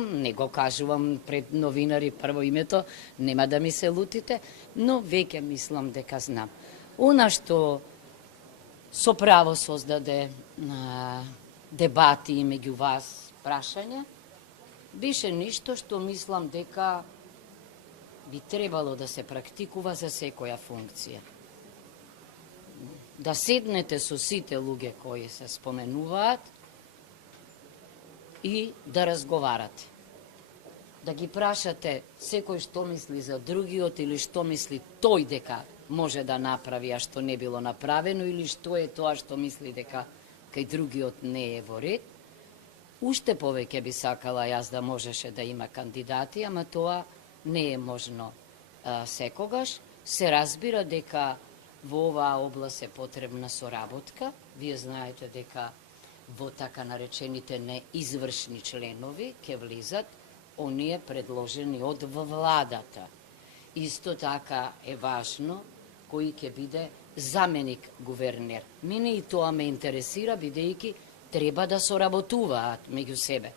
Не го кажувам пред новинари прво името, нема да ми се лутите, но веќе мислам дека знам. Она што со право создаде дебати меѓу вас, прашање, беше нешто што мислам дека би требало да се практикува за секоја функција. Да седнете со сите луѓе кои се споменуваат и да разговарате. Да ги прашате секој што мисли за другиот или што мисли тој дека може да направи, а што не било направено, или што е тоа што мисли дека кај другиот не е во ред. Уште повеќе би сакала јас да можеше да има кандидати, ама тоа не е можно секогаш. Се разбира дека во оваа област е потребна соработка. Вие знаете дека во така наречените неизвршни членови ќе влизат оние предложени од владата. Исто така е важно кој ќе биде заменик гувернер. Мене и тоа ме интересира, бидејќи треба да соработуваат меѓу себе.